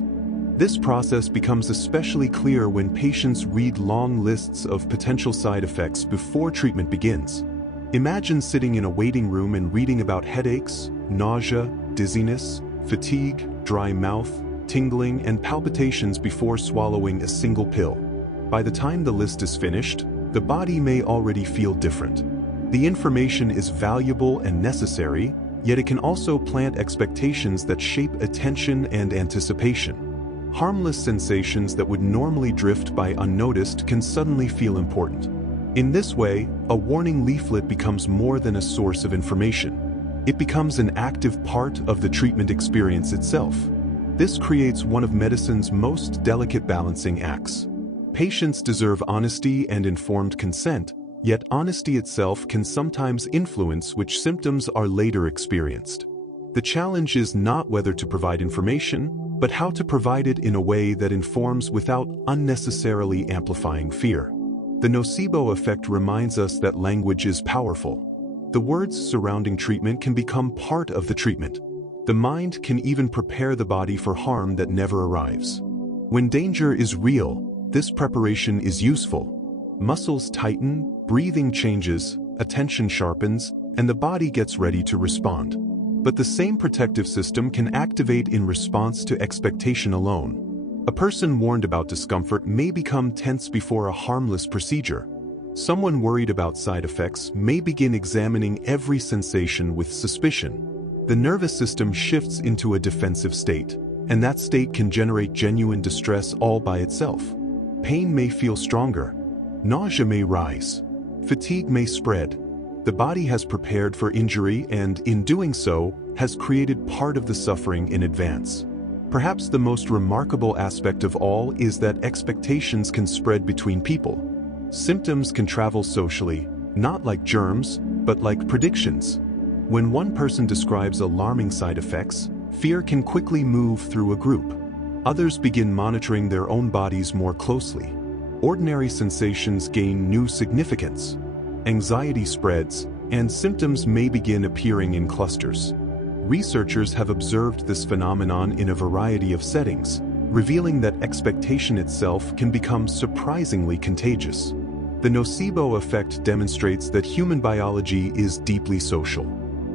This process becomes especially clear when patients read long lists of potential side effects before treatment begins. Imagine sitting in a waiting room and reading about headaches, nausea, dizziness, fatigue, dry mouth, tingling, and palpitations before swallowing a single pill. By the time the list is finished, the body may already feel different. The information is valuable and necessary, yet it can also plant expectations that shape attention and anticipation. Harmless sensations that would normally drift by unnoticed can suddenly feel important. In this way, a warning leaflet becomes more than a source of information. It becomes an active part of the treatment experience itself. This creates one of medicine's most delicate balancing acts. Patients deserve honesty and informed consent, yet honesty itself can sometimes influence which symptoms are later experienced. The challenge is not whether to provide information, but how to provide it in a way that informs without unnecessarily amplifying fear. The nocebo effect reminds us that language is powerful. The words surrounding treatment can become part of the treatment. The mind can even prepare the body for harm that never arrives. When danger is real, this preparation is useful. Muscles tighten, breathing changes, attention sharpens, and the body gets ready to respond. But the same protective system can activate in response to expectation alone. A person warned about discomfort may become tense before a harmless procedure. Someone worried about side effects may begin examining every sensation with suspicion. The nervous system shifts into a defensive state, and that state can generate genuine distress all by itself. Pain may feel stronger. Nausea may rise. Fatigue may spread. The body has prepared for injury and, in doing so, has created part of the suffering in advance. Perhaps the most remarkable aspect of all is that expectations can spread between people. Symptoms can travel socially, not like germs, but like predictions. When one person describes alarming side effects, fear can quickly move through a group. Others begin monitoring their own bodies more closely. Ordinary sensations gain new significance. Anxiety spreads, and symptoms may begin appearing in clusters. Researchers have observed this phenomenon in a variety of settings, revealing that expectation itself can become surprisingly contagious. The nocebo effect demonstrates that human biology is deeply social.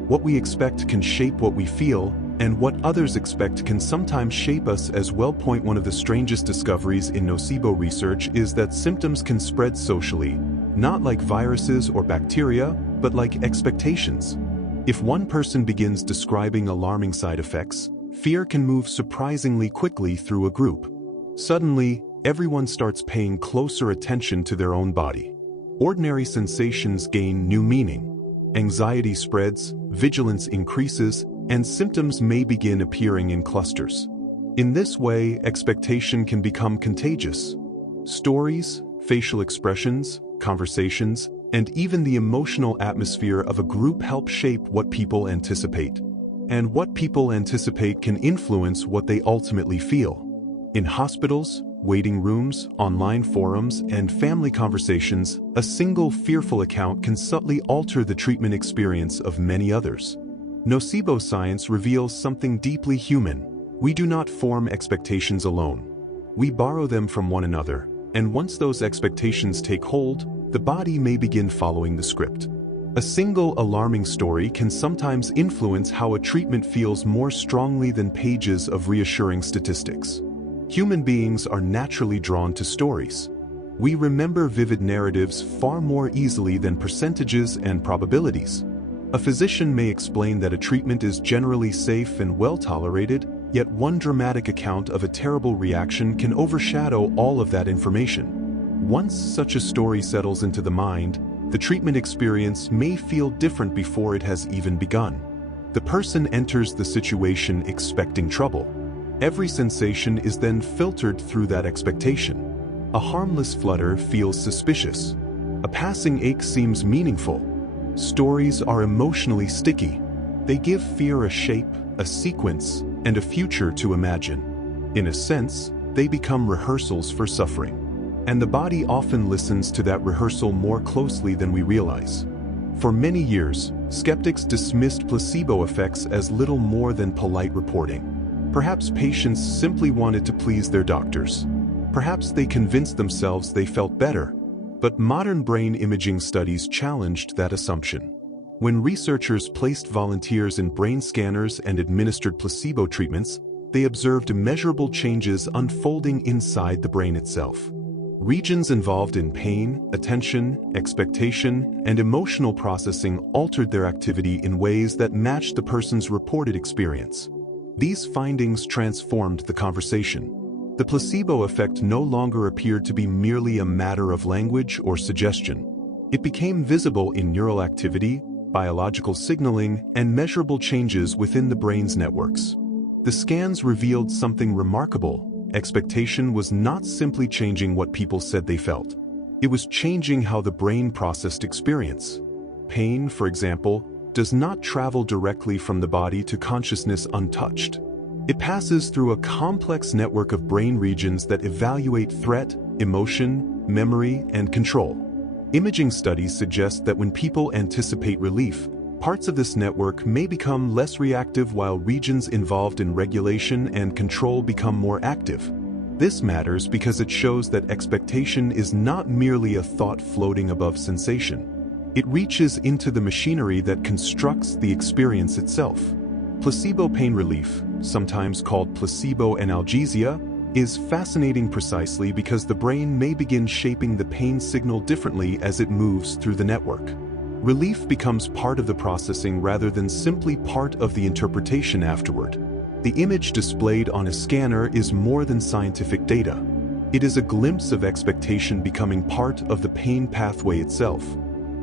What we expect can shape what we feel, and what others expect can sometimes shape us as well. One of the strangest discoveries in nocebo research is that symptoms can spread socially, not like viruses or bacteria, but like expectations. If one person begins describing alarming side effects, fear can move surprisingly quickly through a group. Suddenly, everyone starts paying closer attention to their own body. Ordinary sensations gain new meaning. Anxiety spreads, vigilance increases, and symptoms may begin appearing in clusters. In this way, expectation can become contagious. Stories, facial expressions, conversations, and even the emotional atmosphere of a group help shape what people anticipate. And what people anticipate can influence what they ultimately feel. In hospitals, waiting rooms, online forums, and family conversations, a single fearful account can subtly alter the treatment experience of many others. Nocebo science reveals something deeply human. We do not form expectations alone. We borrow them from one another, and once those expectations take hold, the body may begin following the script. A single alarming story can sometimes influence how a treatment feels more strongly than pages of reassuring statistics. Human beings are naturally drawn to stories. We remember vivid narratives far more easily than percentages and probabilities. A physician may explain that a treatment is generally safe and well tolerated, yet one dramatic account of a terrible reaction can overshadow all of that information. Once such a story settles into the mind, the treatment experience may feel different before it has even begun. The person enters the situation expecting trouble. Every sensation is then filtered through that expectation. A harmless flutter feels suspicious. A passing ache seems meaningful. Stories are emotionally sticky. They give fear a shape, a sequence, and a future to imagine. In a sense, they become rehearsals for suffering. And the body often listens to that rehearsal more closely than we realize. For many years, skeptics dismissed placebo effects as little more than polite reporting. Perhaps patients simply wanted to please their doctors. Perhaps they convinced themselves they felt better. But modern brain imaging studies challenged that assumption. When researchers placed volunteers in brain scanners and administered placebo treatments, they observed measurable changes unfolding inside the brain itself. Regions involved in pain, attention, expectation, and emotional processing altered their activity in ways that matched the person's reported experience. These findings transformed the conversation. The placebo effect no longer appeared to be merely a matter of language or suggestion. It became visible in neural activity, biological signaling, and measurable changes within the brain's networks. The scans revealed something remarkable. Expectation was not simply changing what people said they felt. It was changing how the brain processed experience. Pain, for example, does not travel directly from the body to consciousness untouched. It passes through a complex network of brain regions that evaluate threat, emotion, memory, and control. Imaging studies suggest that when people anticipate relief, parts of this network may become less reactive while regions involved in regulation and control become more active. This matters because it shows that expectation is not merely a thought floating above sensation. It reaches into the machinery that constructs the experience itself. Placebo pain relief, sometimes called placebo analgesia, is fascinating precisely because the brain may begin shaping the pain signal differently as it moves through the network. Relief becomes part of the processing rather than simply part of the interpretation afterward. The image displayed on a scanner is more than scientific data. It is a glimpse of expectation becoming part of the pain pathway itself.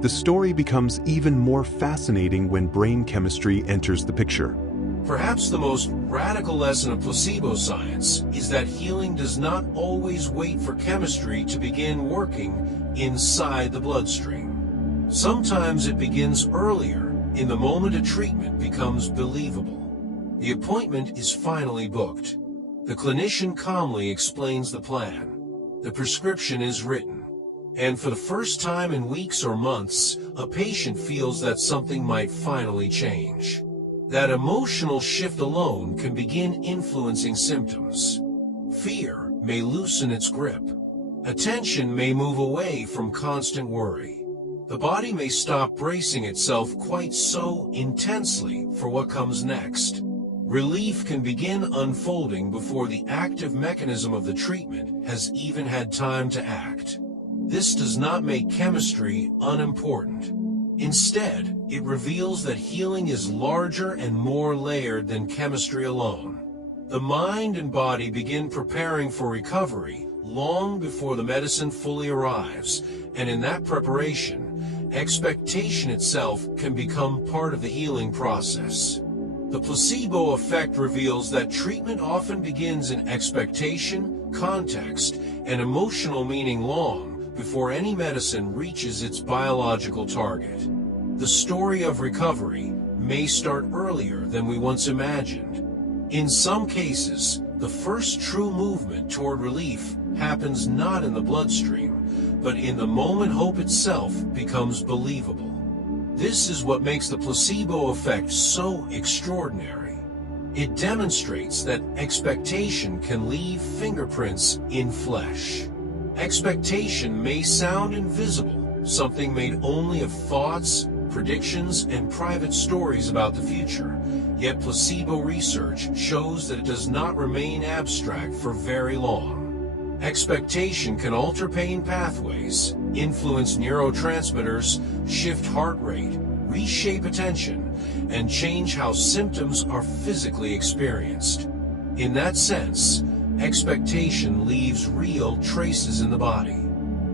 The story becomes even more fascinating when brain chemistry enters the picture. Perhaps the most radical lesson of placebo science is that healing does not always wait for chemistry to begin working inside the bloodstream. Sometimes it begins earlier, in the moment a treatment becomes believable. The appointment is finally booked. The clinician calmly explains the plan. The prescription is written. And for the first time in weeks or months, a patient feels that something might finally change. That emotional shift alone can begin influencing symptoms. Fear may loosen its grip. Attention may move away from constant worry. The body may stop bracing itself quite so intensely for what comes next. Relief can begin unfolding before the active mechanism of the treatment has even had time to act. This does not make chemistry unimportant. Instead, it reveals that healing is larger and more layered than chemistry alone. The mind and body begin preparing for recovery long before the medicine fully arrives, and in that preparation, expectation itself can become part of the healing process. The placebo effect reveals that treatment often begins in expectation, context, and emotional meaning long before any medicine reaches its biological target. The story of recovery may start earlier than we once imagined. In some cases, the first true movement toward relief happens not in the bloodstream, but in the moment hope itself becomes believable. This is what makes the placebo effect so extraordinary. It demonstrates that expectation can leave fingerprints in flesh. Expectation may sound invisible, something made only of thoughts, predictions, and private stories about the future. Yet placebo research shows that it does not remain abstract for very long. Expectation can alter pain pathways, influence neurotransmitters, shift heart rate, reshape attention, and change how symptoms are physically experienced. In that sense, expectation leaves real traces in the body.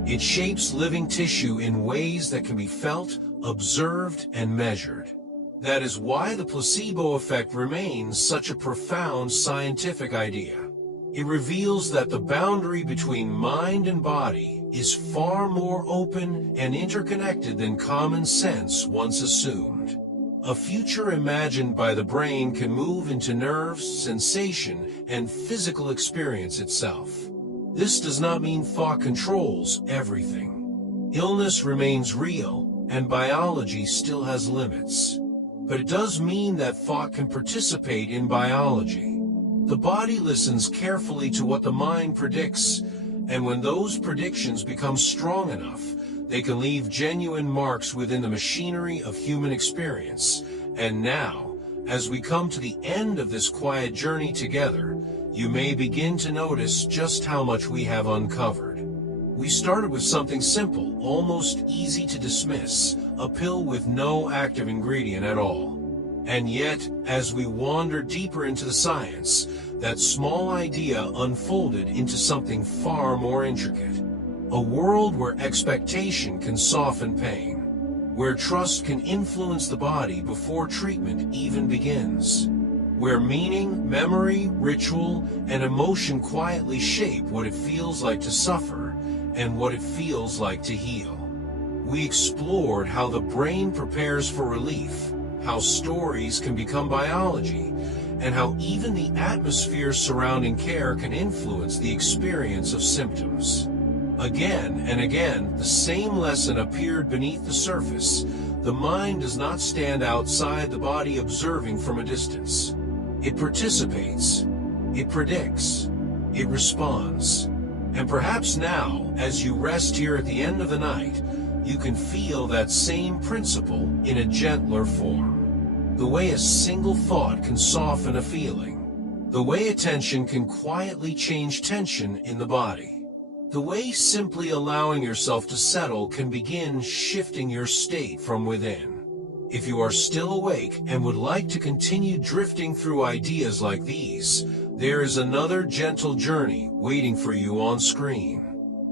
It shapes living tissue in ways that can be felt, observed, and measured. That is why the placebo effect remains such a profound scientific idea. It reveals that the boundary between mind and body is far more open and interconnected than common sense once assumed. A future imagined by the brain can move into nerves, sensation, and physical experience itself. This does not mean thought controls everything. Illness remains real, and biology still has limits. But it does mean that thought can participate in biology. The body listens carefully to what the mind predicts, and when those predictions become strong enough, they can leave genuine marks within the machinery of human experience. And now, as we come to the end of this quiet journey together, you may begin to notice just how much we have uncovered. We started with something simple, almost easy to dismiss, a pill with no active ingredient at all. And yet, as we wandered deeper into the science, that small idea unfolded into something far more intricate. A world where expectation can soften pain, where trust can influence the body before treatment even begins, where meaning, memory, ritual, and emotion quietly shape what it feels like to suffer and what it feels like to heal. We explored how the brain prepares for relief, how stories can become biology, and how even the atmosphere surrounding care can influence the experience of symptoms. Again and again, the same lesson appeared beneath the surface. The mind does not stand outside the body observing from a distance. It participates, it predicts, it responds. And perhaps now, as you rest here at the end of the night, you can feel that same principle in a gentler form. The way a single thought can soften a feeling. The way attention can quietly change tension in the body. The way simply allowing yourself to settle can begin shifting your state from within. If you are still awake and would like to continue drifting through ideas like these, there is another gentle journey waiting for you on screen.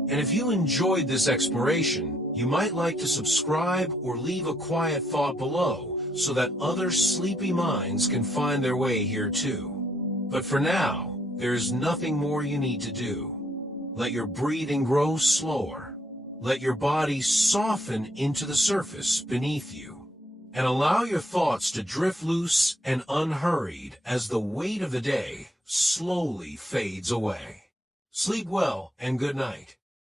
And if you enjoyed this exploration, you might like to subscribe or leave a quiet thought below so that other sleepy minds can find their way here too. But for now, there's nothing more you need to do. Let your breathing grow slower. Let your body soften into the surface beneath you. And allow your thoughts to drift loose and unhurried as the weight of the day slowly fades away. Sleep well and good night.